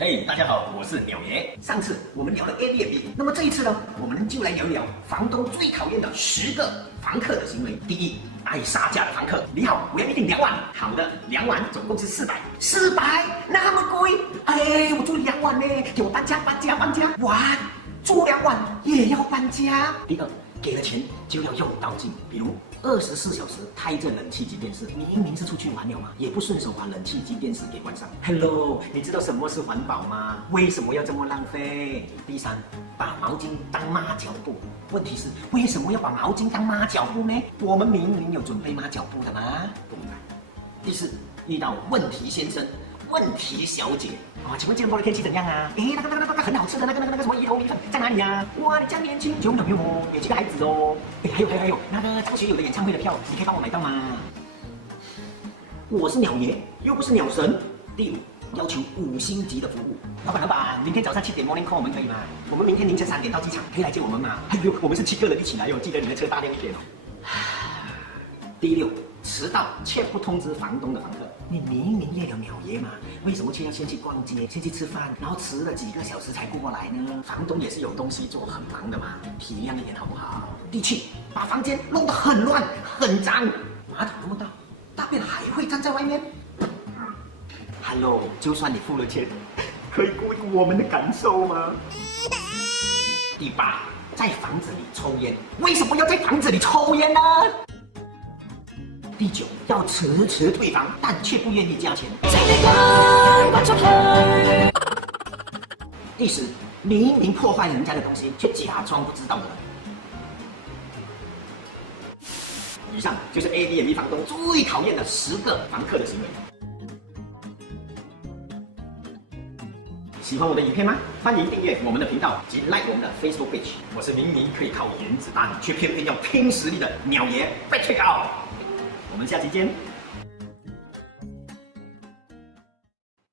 嘿，大家好，我是鸟爷。上次我们聊了 Airbnb， 那么这一次呢，我们就来聊一聊房东最讨厌的10个房客的行为。第一，爱杀价的房客。你好，我要一订2晚。好的，2晚总共是400，400那么贵？哎，我住2晚呢，给我搬家。哇，住2晚也要搬家。第二，给了钱就要用到尽，比如24小时开着冷气机电视，明明是出去玩了嘛，也不顺手把冷气机电视给关上。Hello， 你知道什么是环保吗？为什么要这么浪费？第三，把毛巾当抹脚布。问题是为什么要把毛巾当抹脚布呢？我们明明有准备抹脚布的嘛，不明白。第四，遇到问题先生、问题小姐。请问吉隆坡的天气怎样啊？那个很好吃的那个什么鱼头米粉在哪里啊？哇，你这样年轻就有没有哦？有几个孩子哦？还有那个张学友的演唱会的票，你可以帮我买到吗？我是鸟爷，又不是鸟神。第五，要求5星级的服务。老板，明天早上7点 morning call 我们可以吗？我们明天凌晨3点到机场，可以来接我们吗？我们是7个人一起来哦，记得你的车大量一点哦。第6，迟到却不通知房东的房客。你明明约了鸟爷嘛，为什么却要先去逛街，先去吃饭，然后迟了几个小时才过来呢？房东也是有东西做，很忙的嘛，体谅一点好不好？第7，把房间弄得很乱很脏，马桶那么大，大便还会站在外面。Hello， 就算你付了钱，可以顾虑我们的感受吗？第8，在房子里抽烟，为什么要在房子里抽烟呢？第9，要迟退房，但却不愿意加钱。第10，明明破坏人家的东西，却假装不知道的。以上就是 Airbnb 房东最讨厌的10个房客的行为。喜欢我的影片吗？欢迎订阅我们的频道及 like 我们的 Facebook page。我是明明可以靠颜值打你，却偏偏要拼实力的鸟爷，被退稿。我们下期见。